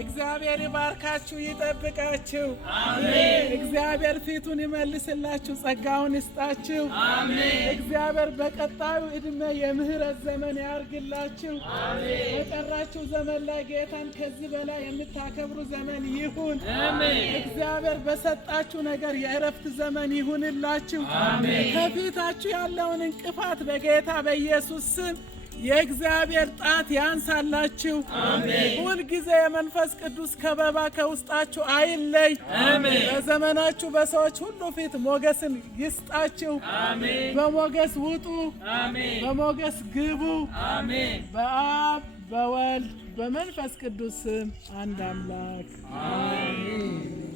እግዚአብሔር ይባርካችሁ ይጠብቃችሁ። አሜን። እግዚአብሔር ፊቱን ይመልስላችሁ ጸጋውን ይስጣችሁ። አሜን። እግዚአብሔር በቀጣዩ እድሜ የምህረት ዘመን ያርግላችሁ። አሜን። በቀራችሁ ዘመን ላይ ጌታን ከዚህ በላይ የምታከብሩ ዘመን ይሁን። አሜን። እግዚአብሔር በሰጣችሁ ነገር የእረፍት ዘመን ይሁንላችሁ። አሜን። ከፊታችሁ ያለውን እንቅፋት በጌታ በኢየሱስ ስም የእግዚአብሔር ጣት ያንሳላችሁ። አሜን። ሁል ጊዜ የመንፈስ ቅዱስ ከበባ ከውስጣችሁ አይለይ። አሜን። በዘመናችሁ በሰዎች ሁሉ ፊት ሞገስን ይስጣችሁ። አሜን። በሞገስ ውጡ። አሜን። በሞገስ ግቡ። አሜን። በአብ በወልድ በመንፈስ ቅዱስ ስም አንድ አምላክ አሜን።